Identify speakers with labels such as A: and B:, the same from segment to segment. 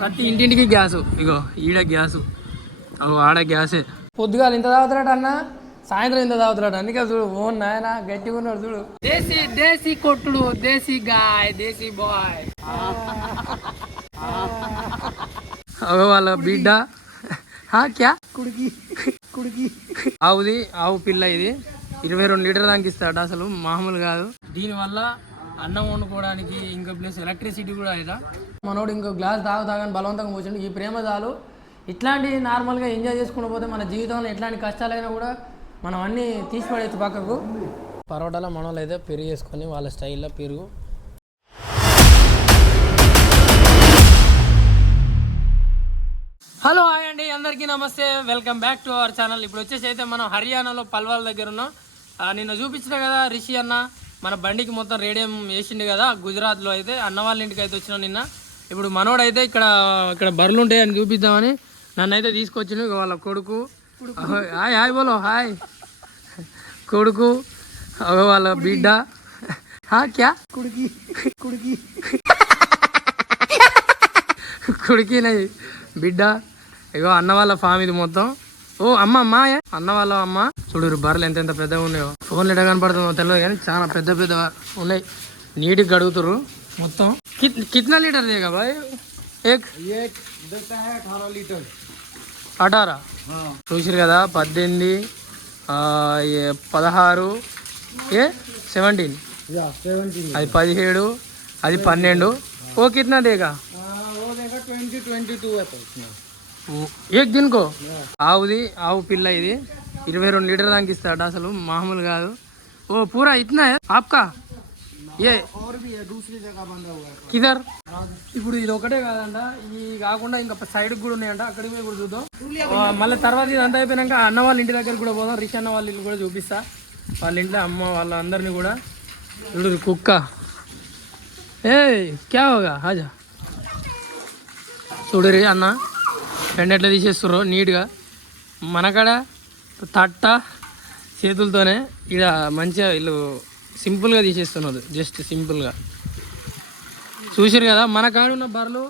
A: ప్రతి ఇంటింటికి గ్యాసు. ఇగో ఈడ గ్యాసు. అగో ఆడ గ్యాసే. పొద్దుగాల ఇంత తాగుతాడట అన్న? సాయంత్రం ఇంత తాగుతాడట అందుకే చూడు ఓ నాయన గట్టిగా ఉన్నాడు చూడు. దేశీ దేశీ కొట్టుడు దేశీ గాయ్ దేశీ బాయ్. అగో వాళ్ళ బిడ్డ. హా క్యా? కుడికి కుడికి. ఆవుది ఆవు పిల్ల ఇది. ఇరవై రెండు లీటర్ దానికి ఇస్తాడు అసలు మామూలు కాదు. దీనివల్ల అన్నం వండుకోవడానికి ఇంకా ప్లస్ ఎలక్ట్రిసిటీ కూడా అయితే మనోడు ఇంకో గ్లాస్ తాగు తాగని బలవంతంగా కూర్చుండు ఈ ప్రేమ చాలు. ఇట్లాంటి నార్మల్గా ఎంజాయ్ చేసుకుంటూ పోతే మన జీవితంలో ఎట్లాంటి కష్టాలైనా కూడా మనం అన్నీ తీసి పడేది పక్కకు. పరోటాలో మనోళ్ళు అయితే పెరుగు చేసుకొని వాళ్ళ స్టైల్లో పెరుగు. హలో హాయ్ అండి. అందరికీ నమస్తే. Welcome back to our channel. ఇప్పుడు వచ్చేసి అయితే మనం హర్యానాలో పల్వాల్ దగ్గర ఉన్నాం. నిన్న చూపించిన కదా రిషి అన్న. మన బండికి మొత్తం రేడియం వేసిండు కదా గుజరాత్లో అయితే. అన్న వాళ్ళ ఇంటికి అయితే వచ్చినాం నిన్న. ఇప్పుడు మనోడైతే ఇక్కడ ఇక్కడ బర్రెలు ఉంటాయి అని చూపిద్దామని నన్ను అయితే తీసుకొచ్చిండు ఇక వాళ్ళ కొడుకు. హాయ్ హాయ్ బోలో హాయ్. కొడుకు అగో వాళ్ళ బిడ్డ. హా క్యా? కుడికి కుడికి. కుడికినది బిడ్డ. ఇగో అన్న వాళ్ళ ఫామ్ ఇది మొత్తం. ఓ అమ్మ అమ్మా అన్న వాళ్ళ అమ్మ. చూడు బర్రెలు ఎంత ఎంత పెద్దగా ఉన్నాయో. ఫోన్లు ఎట్లా కనపడుతుందో తెలియదు కానీ చాలా పెద్ద పెద్ద ఉన్నాయి. నీటికి గడుగుతురు మొత్తం? कित, లీటర్ लीटर देगा भाई అటారా? हाँ చూసారు కదా పద్దెనిమిది పదహారు ఏ సెవెంటీన్? అది పదిహేడు అది పన్నెండు. ఓ కిतना देगा वो ఏక్ దీనికో? ఆవుది ఆవు పిల్ల ఇది. ఇరవై రెండు లీటర్ దానికి ఇస్తాడు అసలు మామూలు కాదు. ఓ పూరా ఇట్నా ఆప్కా? ఏ? కిదర్? ఇప్పుడు ఇది ఒకటే కాదంట. ఈ కాకుండా ఇంకా సైడ్ కూడా ఉన్నాయంట. అక్కడికి పోయి కూడా చూద్దాం. ఆ, మళ్ళీ తర్వాత ఇదంతా అయిపోయినాక అన్న వాళ్ళ ఇంటి దగ్గర కూడా పోదాం. రిషి అన్న వాళ్ళ ఇల్లు కూడా చూపిస్తా. వాళ్ళ ఇంట్లో అమ్మ వాళ్ళందరినీ కూడా. చూడు కుక్క. ఏ క్యా హోగా? హాజా చూడరి అన్న. ఎండ ఎట్లా తీసేస్తుర్రో నీట్గా. మనకాడ తట్ట చేతులతోనే ఇక మంచిగా వీళ్ళు సింపుల్గా తీసేస్తున్నారు జస్ట్ సింపుల్గా. చూసారు కదా మన కాడ ఉన్న బర్రెలు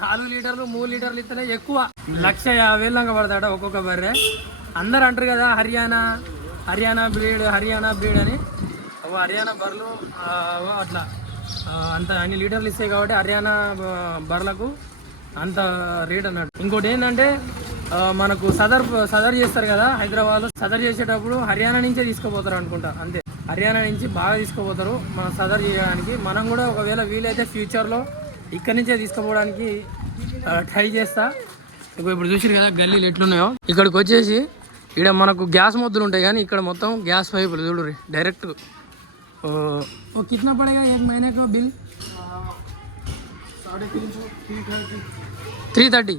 A: నాలుగు లీటర్లు మూడు లీటర్లు ఇస్తేనే ఎక్కువ. లక్ష యాభై వేలు పడతాడ ఒక్కొక్క బర్రె. అందరు అంటారు కదా హర్యానా హర్యానా బ్రీడ్ హర్యానా బ్రీడ్ అని. ఓ హర్యానా బర్రెలు ఓ అట్లా అంత అన్ని లీటర్లు ఇస్తాయి కాబట్టి హర్యానా బర్రెలకు అంత రేట్ అన్నట్టు. ఇంకోటి ఏంటంటే మనకు సదర్ సదర్ చేస్తారు కదా హైదరాబాద్లో సదర్ చేసేటప్పుడు హర్యానా నుంచే తీసుకుపోతారు అనుకుంటా అంతే. హర్యానా నుంచి బాగా తీసుకుపోతారు మనం సదర్ చేయడానికి. మనం కూడా ఒకవేళ వీలైతే ఫ్యూచర్లో ఇక్కడి నుంచే తీసుకుపోవడానికి ట్రై చేస్తా. ఇక ఇప్పుడు చూసారు కదా గల్లీలు ఎట్లున్నాయో. ఇక్కడికి వచ్చేసి ఇక్కడ మనకు గ్యాస్ మొద్దులు ఉంటాయి కానీ ఇక్కడ మొత్తం గ్యాస్ పైపులు చూడు డైరెక్ట్ కిట్నా పడే ఏ మహినాకు బిల్? త్రీ థర్టీ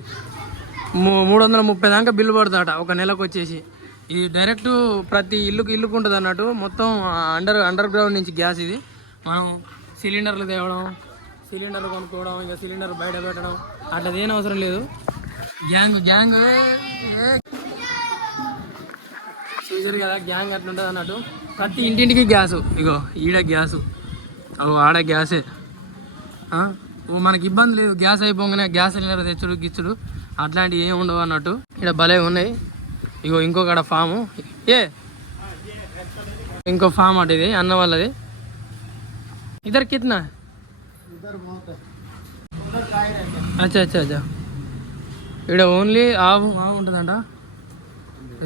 A: మూడు వందల ముప్పై దాకా బిల్లు పడుతుందట ఒక నెలకు వచ్చేసి. ఇది డైరెక్ట్ ప్రతి ఇల్లుకి ఇల్లుకు ఉంటుంది అన్నట్టు. మొత్తం అండర్ అండర్ గ్రౌండ్ నుంచి గ్యాస్ ఇది. మనం సిలిండర్లు తేవడం సిలిండర్లు కొనుక్కోవడం ఇంకా సిలిండర్ బయట పెట్టడం అట్లా దేని అవసరం లేదు. గ్యాంగ్ గ్యాంగ్ చూసారు కదా గ్యాంగ్ అట్లా ఉంటుంది అన్నట్టు. ప్రతి ఇంటింటికి గ్యాసు ఇగో ఈడ గ్యాసు అవు ఆడ గ్యాసే ఓ మనకి ఇబ్బంది లేదు. గ్యాస్ అయిపోగానే గ్యాస్ సిలిండర్ తెచ్చుడు గిచ్చుడు. అట్లాంటివి ఏమి ఉండవు అన్నట్టు. ఇక్కడ భలే ఉన్నాయి. ఇగో ఇంకొకడ ఫాము. ఏ? ఇంకో ఫామ్ అటు ఇది అన్న వాళ్ళది. ఇద్దరు కిतना అచ్చా అచ్చా అచ్చా. ఇక్కడ ఓన్లీ ఆవు ఆవు ఉంటుందంట.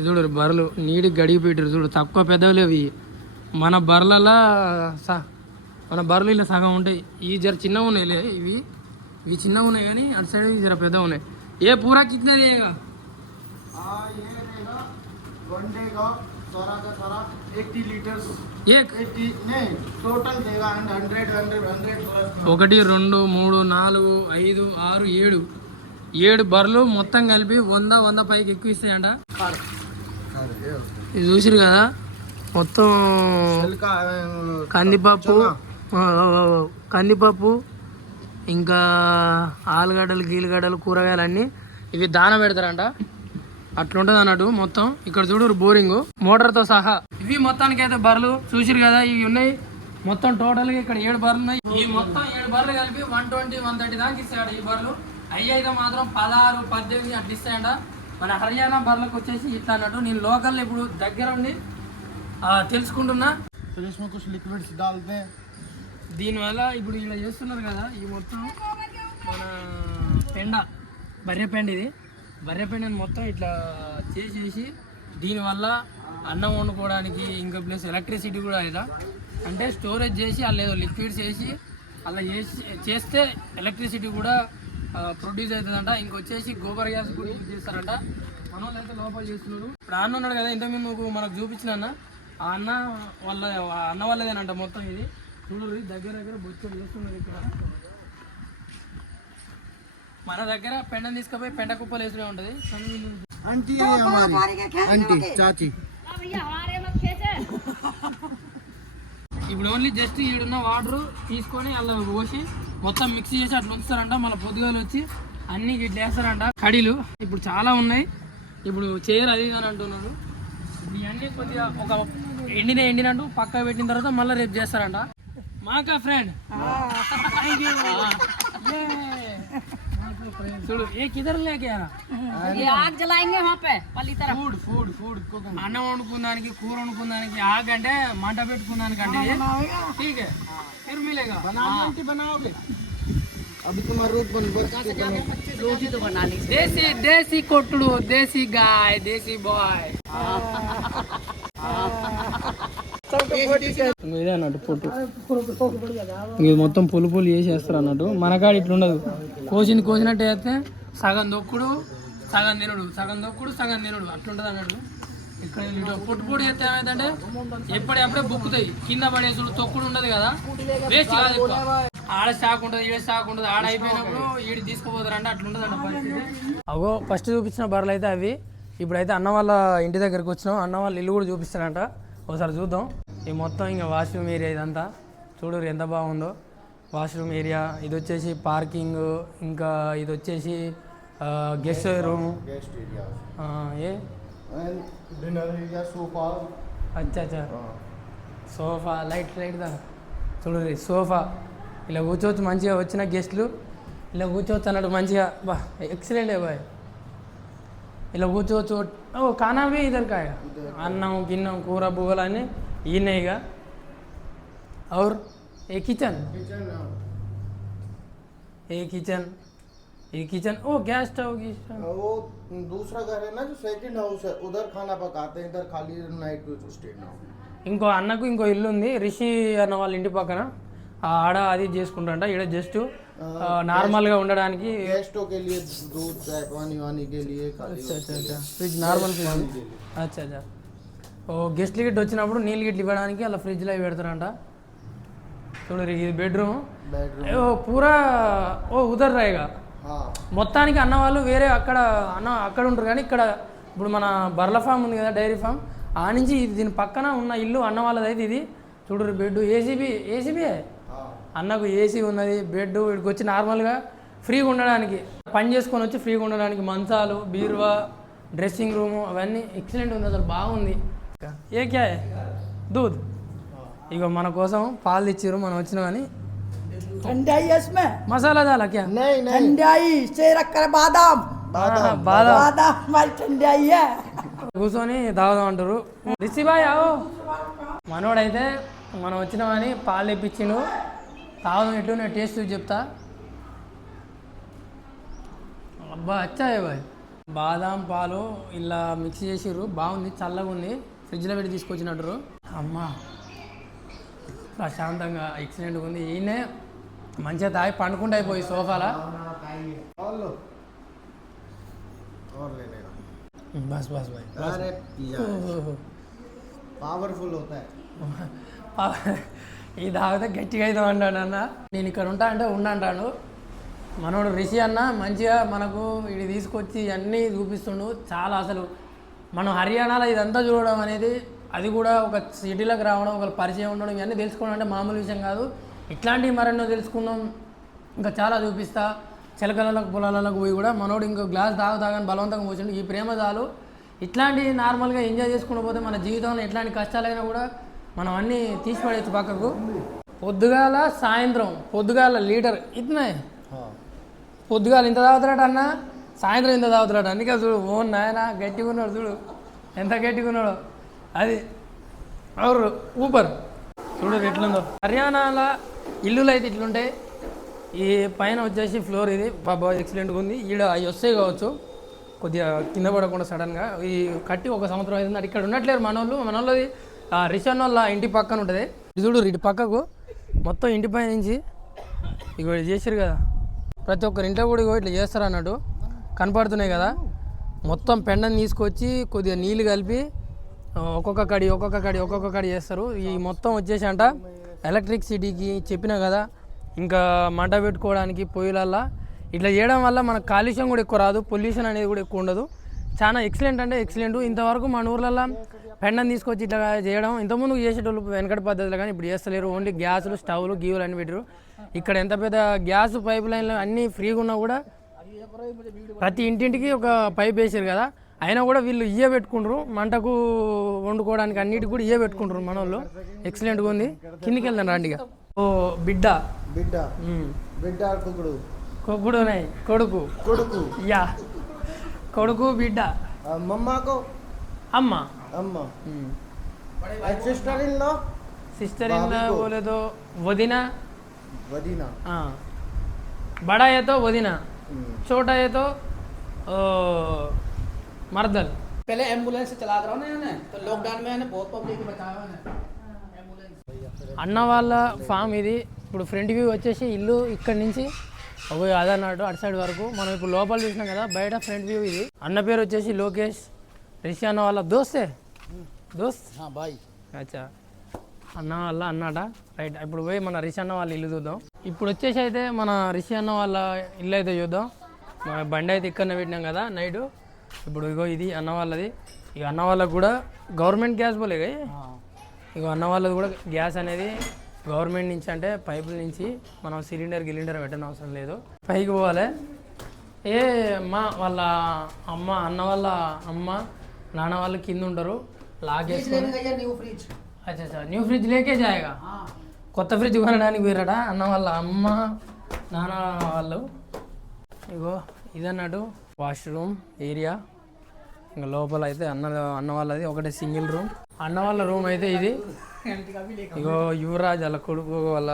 A: చూడు బర్రెలు. నీడికి గడిగి పెట్టారు చూడు. తక్కువ పెద్దవి లేవు మన బర్రెలలో స మన బర్రెలు ఇలా సగం ఉంటాయి. ఈ జర చిన్నగా ఉన్నాయిలే ఇవి. ఇవి చిన్నగా ఉన్నాయి కానీ అటు సైడ్ జర పెద్దగా ఉన్నాయి. ఏ పూరా కిట్నా देगा
B: वनडे का सारा का सारा 80 लीटर्स
A: एक
B: 80 नहीं टोटल देगा हंड्रेड हंड्रेड हंड्रेड
A: ఒకటి రెండు మూడు నాలుగు ఐదు ఆరు ఏడు ఏడు బర్రెలు మొత్తం కలిపి వంద వంద పైకి ఎక్కువ ఇస్తాయంట ఇది చూసిరు కదా మొత్తం
B: का
A: కందిపప్పు ఆ, ఆ, ఆ, కందిపప్పు ఇంకా ఆలుగడ్డలు గీలుగడ్డలు కూరగాయలు అన్నీ ఇవి దాన పెడతారంట అట్లుంటది అన్నట్టు మొత్తం. ఇక్కడ చూడరు బోరింగ్. మోటార్తో సహా. ఇవి మొత్తానికి అయితే బర్రెలు చూసిరు కదా ఇవి ఉన్నాయి. మొత్తం టోటల్గా ఇక్కడ ఏడు బర్రెలు ఉన్నాయి. ఈ మొత్తం ఏడు బర్రెలు కలిపి వన్ ట్వంటీ వన్ థర్టీ దాకా ఇస్తాడు ఈ బర్రెలు. అయ్యి అయితే మాత్రం పదహారు పద్దెనిమిది అట్లా ఇస్తాయంట. మన హర్యానా బర్రెలకు వచ్చేసి ఇట్లా అన్నట్టు నేను లోకల్ ఇప్పుడు దగ్గర ఉండి తెలుసుకుంటున్నా.
B: లిక్విడ్స్
A: దీనివల్ల ఇప్పుడు ఇలా చేస్తున్నారు కదా ఈ మొత్తం మన పెండ బర్రె పెండ ఇది. బర్రె పెండని మొత్తం ఇట్లా చేసేసి దీనివల్ల అన్నం వండుకోవడానికి ఇంకా ప్లస్ ఎలక్ట్రిసిటీ కూడా లేదా? అంటే స్టోరేజ్ చేసి అలా ఏదో లిక్విడ్స్ వేసి అలా చేసి చేస్తే ఎలక్ట్రిసిటీ కూడా ప్రొడ్యూస్ అవుతుందంట. ఇంకొచ్చేసి గోబర్ గ్యాస్ కూడా యూజ్ చేస్తారంట. మన అయితే లోపల చేస్తున్నారు. ఇప్పుడు అన్న ఉన్నాడు కదా ఇంతకుముందు నువ్వు మనకు చూపించిన అన్న. ఆ అన్న వాళ్ళ ఆ అన్న వాళ్ళదేనంట మొత్తం ఇది. చూడు దగ్గర దగ్గర బొచ్చలు చేస్తున్నారు ఇక్కడ. మన దగ్గర పెండని తీసుకుపోయి పెండ కుప్పలు వేసుకునే ఉంటుంది కానీ వీళ్ళు
B: आंटी है हमारी आंटी चाची
A: ఇప్పుడు ఓన్లీ జస్ట్ ఈడున్న వాటర్ తీసుకొని అలా పోసి మొత్తం మిక్స్ చేసి అట్లా ఉంచుతారంట మళ్ళీ పొద్దుగాలు వచ్చి అన్ని ఇట్లా వేస్తారంట కడీలు ఇప్పుడు చాలా ఉన్నాయి ఇప్పుడు చేయరు అది ఇది అని అంటున్నారు ఇప్పుడు ఇవన్నీ కొద్దిగా ఒక ఎండిన ఎండినట్టు పక్క పెట్టిన తర్వాత మళ్ళీ రేపు చేస్తారంట మాకా ఫ్రెండ్ చూడు ఏ కిదర్ లేకే
C: ये आग जलाएंगे वहाँ पे पली तरफ
A: ఫుడ్ ఫుడ్ ఫుడ్ అన్నం వండుకుందానికి కూర వండుకుందానికి ఆగంటే మంట పెట్టుకుందానికి అంటే ఠీక్ హై ఫిర్ మిలేగా
B: बना आंटी बनाओगे अभी तुम्हारा रोज बन बस
C: रोटी तो बना ली
A: దేశీ దేశీ కొట్టుడు దేశీ గాయ్ దేశీ బాయ్ ఇదే అన్నట్టు పొట్టు. ఇది మొత్తం పులు పులు చేసేస్తారు అన్నట్టు. మనకాడ ఇట్లుండదు కోసింది కోసినట్టు అయితే సగం దొక్కుడు సగం తినడు. సగం దొక్కుడు సగం తినడు. అట్లుంటది అన్నట్టు. ఇక్కడ పొట్టు పొడి చేస్తే ఏమైందంటే ఎప్పుడప్పుడే బుక్కుతాయి. కింద పడేసుడు తొక్కుడు ఉండదు కదా. వేస్ట్ కాదు ఎక్కువ. ఆడ స్టాక్ ఉంటుంది ఈడ స్టాక్ ఉంటుంది. ఆడ అయిపోయినప్పుడు ఈడు తీసుకుపోతారంటే అట్లుంటది అన్న పరిస్థితి. అగో ఫస్ట్ చూపించిన బర్రెలు అయితే అవి. ఇప్పుడైతే అన్న వాళ్ళ ఇంటి దగ్గరికి వచ్చినాం. అన్న వాళ్ళ ఇల్లు కూడా చూపిస్తారంట. ఒకసారి చూద్దాం. ఇది మొత్తం ఇంకా వాష్రూమ్ ఏరియా ఇదంతా. చూడరు ఎంత బాగుందో. వాష్రూమ్ ఏరియా ఇది వచ్చేసి పార్కింగ్ ఇంకా ఇది వచ్చేసి గెస్ట్ రూమ్. ఏ?
B: సోఫా.
A: అచ్చా సోఫా లైట్ లైట్ దా. చూడు సోఫా. ఇలా కూర్చోవచ్చు మంచిగా వచ్చిన గెస్ట్లు. ఇలా కూర్చోవచ్చు అన్నాడు మంచిగా బా ఎక్సలెంట్ బాయ్. ఇలా కూర్చోవచ్చు. ఓ కానా ఇద్దరు కాయ అన్నం గిన్నం కూర బువ్వలు అన్నీ ఈయనయిగా और ఏ కిచెన్
B: किचन
A: ఏ కిచెన్ ఈ కిచెన్ ఓ గ్యాస్ స్టవ్ గిస్ స్టవ్
B: वो दूसरा घर है ना जो सेकंड हाउस है उधर खाना पकाते हैं इधर खाली नाइट स्टे ना
A: ఇంకో అన్నకు ఇంకో ఇల్లు ఉంది రిషి అన్న వాళ్ళ ఇంటి పక్కన ఆ ఆడ అది చేసుకుంటారంట ఇక్కడ జస్ట్ నార్మల్గా ఉండడానికి
B: गेस्टों के लिए दूध चाय पानी वानी के लिए खाली
A: అచ్చా అచ్చా అచ్చా ఫ్రిడ్జ్ నార్మల్ ఫ్రిడ్జ్ అచ్చా అచ్చా ఓ గెస్ట్లు గిట్ వచ్చినప్పుడు నీళ్ళు గిట్లు ఇవ్వడానికి అలా ఫ్రిడ్జ్లో అవి పెడతారంట. చూడరు ఇది బెడ్రూమ్. ఓ పూరా ఓ
B: ఉదర్రాయిగా
A: మొత్తానికి అన్న వాళ్ళు వేరే అక్కడ అన్న అక్కడ ఉంటారు కానీ ఇక్కడ ఇప్పుడు మన బర్ల ఫామ్ ఉంది కదా డైరీ ఫామ్. ఆ నుంచి దీని పక్కన ఉన్న ఇల్లు అన్న వాళ్ళది అయితే ఇది. చూడరు బెడ్ ఏసీబీ ఏసీబీ అన్నకు ఏసీ ఉన్నది బెడ్ వీడికి వచ్చి నార్మల్గా ఫ్రీగా ఉండడానికి. పని చేసుకొని వచ్చి ఫ్రీగా ఉండడానికి మంచాలు బీరువా డ్రెస్సింగ్ రూము అవన్నీ ఎక్సలెంట్ ఉంది అసలు బాగుంది. ఏ క్యా హై? దూద్ ఇగో మన కోసం పాలు తెచ్చిర్రు మనం వచ్చినామని
D: ठंडाई है इसमें
A: మసాలా దాలా క్యా
B: नहीं नहीं
D: ठंडाई से रखकर बादाम
A: ఆహా, బాదం
D: बादाम हमारी ठंडाई है
A: కూర్చొని తాగుదాం అంటారు రిసిబాయ్ ఆవో మనోడైతే మనం వచ్చినామని పాలు ఇప్పించిండు తాగుదాం ఎట్లు నేను టేస్ట్ చూసి చెప్తా అబ్బా వచ్చాయి బాయ్ బాదాం పాలు ఇలా మిక్స్ చేసిర్రు బాగుంది చల్లగా ఉంది ఫ్రిడ్జ్లో పెట్టి తీసుకొచ్చినట్టు అమ్మా ప్రశాంతంగా ఎక్సలెంట్గా ఉంది. ఈయనే మంచిగా తాగి పండుకుంటే అయిపోయి సోఫాలా. బస్ బస్ బాయ్
B: పవర్ఫుల్
A: ఈ తాగితే గట్టిగా అవుతాం అంటాను అన్న నేను ఇక్కడ ఉంటా అంటే ఉండంటాను మనోడు రిషి అన్న మంచిగా మనకు ఇది తీసుకొచ్చి అన్నీ చూపిస్తుండు. చాలా అసలు మనం హర్యానాలో ఇదంతా చూడడం అనేది అది కూడా ఒక సిటీలోకి రావడం ఒక పరిచయం ఉండడం ఇవన్నీ తెలుసుకోవడం అంటే మామూలు విషయం కాదు. ఇట్లాంటివి మరెన్నో తెలుసుకున్నాం. ఇంకా చాలా చూపిస్తా. చిలకలకు పొలాలకు పోయి కూడా మనోడు ఇంకో గ్లాస్ తాగు తాగని బలవంతంగా పోసిండు ఈ ప్రేమ చాలు. ఇట్లాంటి నార్మల్గా ఎంజాయ్ చేసుకుంటూ పోతే మన జీవితంలో ఎట్లాంటి కష్టాలైనా కూడా మనం అన్నీ తీసి పక్కకు. పొద్దుగాల సాయంత్రం పొద్దుగాల లీటర్ ఇట్నే
B: हाँ
A: పొద్దుగాల ఇంత తాగుతాడట అన్న? సాయంత్రం ఇంత తాగుతున్నాడు. అందుకే చూడు ఓన్ నాయన గట్టిగా ఉన్నాడు చూడు. ఎంత గట్టిగా ఉన్నాడు అది ఎవరు? ఊపర్ చూడు ఎట్లుందో. హర్యానాలో ఇల్లులు అయితే ఇట్లుంటాయి. ఈ పైన వచ్చేసి ఫ్లోర్ ఇది. బాబా ఎక్సలెంట్గా ఉంది. ఈడ అవి వస్తాయి కావచ్చు. కొద్దిగా కింద పడకుండా సడన్గా ఈ కట్టి ఒక సంవత్సరం అవుతుంది ఇక్కడ ఉండట్లేరు మనోళ్ళు. మనోళ్ళది రిషన్ వాళ్ళ ఇంటి పక్కన ఉంటుంది. చూడు ఇటు పక్కకు మొత్తం ఇంటి పై నుంచి ఇగో ఇది చేసారు కదా. ప్రతి ఒక్కరి ఇంట్లో కూడా ఇట్లా చేస్తారు అన్నట్టు. కనపడుతున్నాయి కదా. మొత్తం పెండని తీసుకొచ్చి కొద్దిగా నీళ్ళు కలిపి ఒక్కొక్క కడి ఒక్కొక్క కడి ఒక్కొక్క కడి చేస్తారు. ఈ మొత్తం వచ్చేసి అంట ఎలక్ట్రిసిటీకి చెప్పినా కదా ఇంకా మంట పెట్టుకోవడానికి పొయ్యిలల్లా. ఇట్లా చేయడం వల్ల మనకు కాలుష్యం కూడా ఎక్కువ రాదు పొల్యూషన్ అనేది కూడా ఎక్కువ ఉండదు. చాలా ఎక్సలెంట్ అంటే ఎక్సలెంట్. ఇంతవరకు మన ఊర్లలో పెండని తీసుకొచ్చి ఇట్లా చేయడం ఇంతకుముందు చేసేటోళ్ళు వెనకటి పద్ధతిలో కానీ ఇప్పుడు చేస్తలేరు. ఓన్లీ గ్యాసులు స్టవ్లు గీవులు అన్ని పెట్టారు ఇక్కడ ఎంత పెద్ద గ్యాస్ పైప్ లైన్లు అన్నీ ఫ్రీగా ఉన్నా కూడా ప్రతి ఇంటింటికి ఒక పైప్ వేసారు కదా అయినా కూడా వీళ్ళు ఇయ్య పెట్టుకుంటారు మంటకు వండుకోవడానికి అన్నిటికి కూడా ఇయ్య పెట్టుకుంటారు మన వాళ్ళు ఎక్సలెంట్గా ఉంది. కిందికి వెళ్దాం రండి ఓ బిడ్డ. బిడ్డ.
B: బిడ్డ కుకుడు
A: కొడుకు. కొడుకు. యా. కొడుకు బిడ్డ.
B: మమ్మకు
A: అమ్మ.
B: అమ్మ.
A: సిస్టర్ ఇన్ సిస్టర్ బోలేదో వదిన. వదిన. బడాయతో వదిన. छोटा है तो ओ, मर्दल
E: पहले एम्बुलेंस से चला रहा हूँ ना यानी तो लॉकडाउन में यानी बहुत पब्लिक बचाया हुआ है
A: అన్న వాళ్ళ ఫామ్ ఇది ఇప్పుడు ఫ్రంట్ వ్యూ వచ్చేసి ఇల్లు ఇక్కడ నుంచి ఒక అదన్నాడు అటు సైడ్ వరకు మనం ఇప్పుడు లోపల చూసినాం కదా బయట ఫ్రంట్ వ్యూ ఇది అన్న పేరు వచ్చేసి లోకేష్ రిషి అన్న వాళ్ళ దోస్తే దోస్త్
E: हाँ भाई
A: అచ్చా అన్న వాళ్ళ అన్నట రైట్ ఇప్పుడు పోయి మన రిషి అన్న వాళ్ళ ఇల్లు చూద్దాం ఇప్పుడు వచ్చేసి అయితే మన రిషి అన్న వాళ్ళ ఇల్లు అయితే చూద్దాం. బండి అయితే ఇక్కడనే పెట్టినాం కదా నైట్. ఇప్పుడు ఇగో ఇది అన్న వాళ్ళది. ఇక అన్న వాళ్ళకు కూడా గవర్నమెంట్ గ్యాస్ పోలే ఇక అన్న వాళ్ళది కూడా గ్యాస్ అనేది గవర్నమెంట్ నుంచి అంటే పైపుల నుంచి మనం సిలిండర్ గిలిండర్ పెట్టని అవసరం లేదు. పైకి పోవాలి. ఏ మా వాళ్ళ అమ్మ అన్న వాళ్ళ అమ్మ నాన్న వాళ్ళు కింద ఉంటారు. లాగేసుకొని అచ్చా న్యూ ఫ్రిడ్జ్ లేకే జాయగా కొత్త ఫ్రిడ్జ్ కొనడానికి పోయారట అన్న వాళ్ళ అమ్మ నాన్న వాళ్ళు. ఇగో ఇదన్నట్టు వాష్రూమ్ ఏరియా. ఇంకా లోపల అయితే అన్న అన్న వాళ్ళది ఒకటే సింగిల్ రూమ్. అన్న వాళ్ళ రూమ్ అయితే ఇది. ఇగో యువరాజ్ వాళ్ళ కొడుకు వాళ్ళ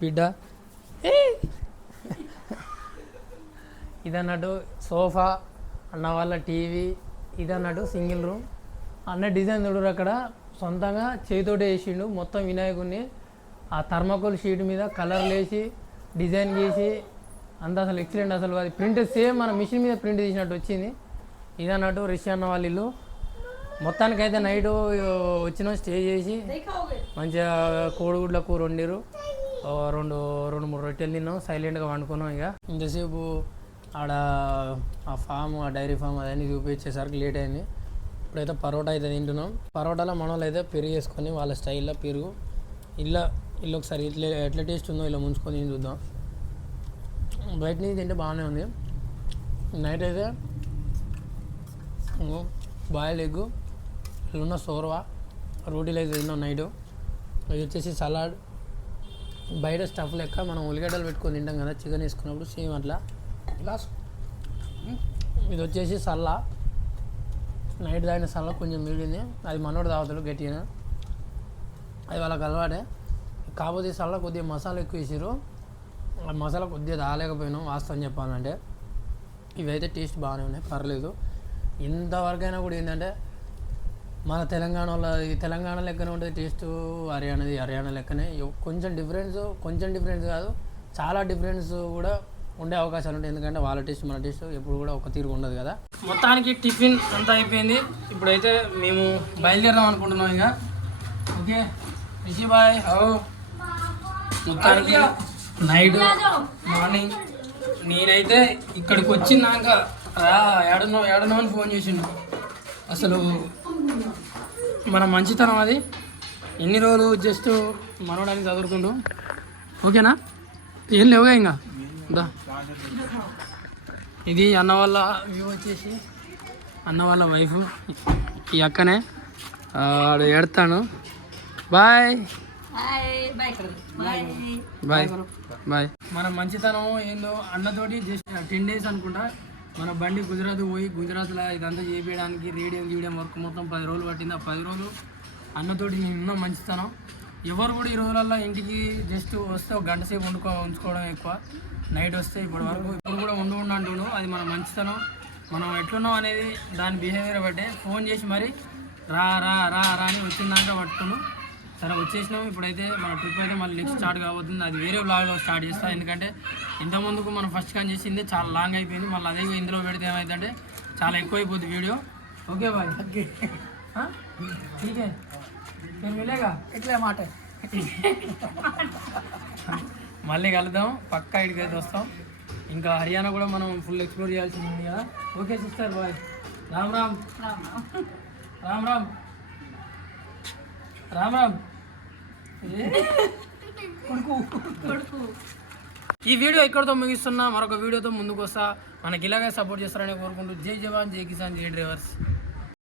A: బిడ్డ. ఇదన్నట్టు సోఫా అన్న వాళ్ళ టీవీ ఇదన్నట్టు సింగిల్ రూమ్. అన్న డిజైన్ చూడరు అక్కడ. సొంతంగా చేతితోటి వేసిండు మొత్తం వినాయకుడిని. ఆ థర్మాకోల్ షీట్ మీద కలర్లు వేసి డిజైన్ గీసి అంత అసలు ఎక్సలెంట్ అసలు. అది ప్రింట్ సేమ్ మన మిషన్ మీద ప్రింట్ తీసినట్టు వచ్చింది. ఇదన్నట్టు రిషి అన్న వాళ్ళ ఇల్లు. మొత్తానికైతే నైట్ వచ్చినాం స్టే చేసి మంచిగా కోడిగుడ్ల కూర వండిరు. రెండు రెండు మూడు రొట్టెలు తిన్నాం సైలెంట్గా వండుకున్నాం ఇక. ఇంతసేపు ఆడ ఆ ఫామ్ ఆ డైరీ ఫామ్ అదన్నీ చూపించేసరికి లేట్ అయింది. ఇప్పుడైతే పరోటా అయితే తింటున్నాం. పరోటాలో మన వాళ్ళు అయితే పెరుగు వేసుకొని వాళ్ళ స్టైల్లో పెరుగు. ఇలా ఇల్లు ఒకసారి ఎట్లా టేస్ట్ ఉందో ఇలా ముంచుకొని చూద్దాం. బయట నుంచి తింటే బాగానే ఉంది. నైట్ అయితే బాయిల్ ఎగ్ ఉన్న సోర్వా రోటీలు అయితే తిన్నాం నైట్ ఇది వచ్చేసి సలాడ్ బయట స్టఫ్ లెక్క మనం ఉల్లిగడ్డలు పెట్టుకొని తింటాం కదా చికెన్ వేసుకున్నప్పుడు సేమ్ అట్లా.
E: ఇలా
A: ఇది వచ్చేసి సల్లా. నైట్ తాగిన సల్లా కొంచెం మిగిలింది. అది మనోడు తాగుతాడు గట్టిగా అది వాళ్ళకి అలవాటే. కాకపోతే ఈ కొద్దిగా మసాలా ఎక్కువ వేసారు ఆ మసాలా కొద్దిగా తాగలేకపోయినాం వాస్తవం చెప్పాలంటే. ఇవైతే టేస్ట్ బాగానే ఉన్నాయి పర్లేదు. ఇంతవరకైనా కూడా ఏంటంటే మన తెలంగాణ వాళ్ళ ఈ తెలంగాణ లెక్కనే ఉంటుంది టేస్ట్ హర్యానాది హర్యానా లెక్కనే. కొంచెం డిఫరెన్స్ కొంచెం డిఫరెన్స్ కాదు చాలా డిఫరెన్స్ కూడా ఉండే అవకాశాలు ఉంటాయి. ఎందుకంటే వాళ్ళ టేస్ట్ మన టేస్ట్ ఎప్పుడు కూడా ఒక తీరు ఉండదు కదా. మొత్తానికి టిఫిన్ అంతా అయిపోయింది. ఇప్పుడైతే మేము బయలుదేరదాం అనుకుంటున్నాం ఇక. Okay Rishi bye hello. మొత్తానికి నైట్ మార్నింగ్ నేనైతే ఇక్కడికి వచ్చినాక రా ఏడనో ఏడనో అని ఫోన్ చేసిండు. అసలు మన మంచితనం అది. ఎన్ని రోజులు జస్ట్ మనవడానికి చదువుకుండు. ఓకేనా? ఏం లేవుగా ఇంకా? దా. ఇది అన్న వాళ్ళ వ్యూ వచ్చేసి అన్న వాళ్ళ వైఫ్ ఈ అక్కనే ఆడు ఎడతాను బాయ్
C: బాయ్
A: బాయ్ బాయ్ మన మంచితనం ఏందో అన్నతోటి జస్ట్ టెన్ డేస్ అనుకుంటా మన బండి గుజరాత్ పోయి గుజరాత్లో ఇదంతా చేపించడానికి రేడియం గీడియం వర్క్ మొత్తం పది రోజులు పట్టింది. ఆ పది రోజులు అన్నతోటి ఉన్న మంచితనం. ఎవరు కూడా ఈ రోజులల్లో ఇంటికి జస్ట్ వస్తే ఒక గంట సేపు వండుకో ఉంచుకోవడం ఎక్కువ. నైట్ వస్తే ఇప్పటి వరకు ఇప్పుడు కూడా ఉండు ఉండు అంటుండు. అది మన మంచితనం. మనం ఎట్లున్నాం అనేది దాని బిహేవియర్ బట్టే ఫోన్ చేసి మరి రా రా రా రా అని వచ్చిందాక పట్టుకున్నాం సరే వచ్చేసినాం. ఇప్పుడైతే మన ట్రిప్ అయితే మళ్ళీ నెక్స్ట్ స్టార్ట్ కాబోతుంది. అది వేరే బ్లాగ్లో స్టార్ట్ చేస్తాను ఎందుకంటే ఇంతకుముందుకు మనం ఫస్ట్ కానీ చేసింది చాలా లాంగ్ అయిపోయింది. మళ్ళీ అదే ఇందులో పెడితే ఏమైందంటే చాలా ఎక్కువ అయిపోతుంది వీడియో ఓకే బాయ్
E: ఇట్లే మాట.
A: మళ్ళీ కలుద్దాం. పక్కా ఇక్కడికి అయితే వస్తాం. ఇంకా హర్యానా కూడా మనం ఫుల్ ఎక్స్ప్లోర్ చేయాల్సింది కదా. Okay sister bye Ram Ram. Ram Ram. Ram Ram? ఈ వీడియో ఇక్కడితో ముగిస్తున్నా మరొక వీడియోతో ముందుకు వస్తా మనకి ఇలాగే సపోర్ట్ చేస్తారని కోరుకుంటూ జై జవాన్ జై కిసాన్ జై డ్రైవర్స్.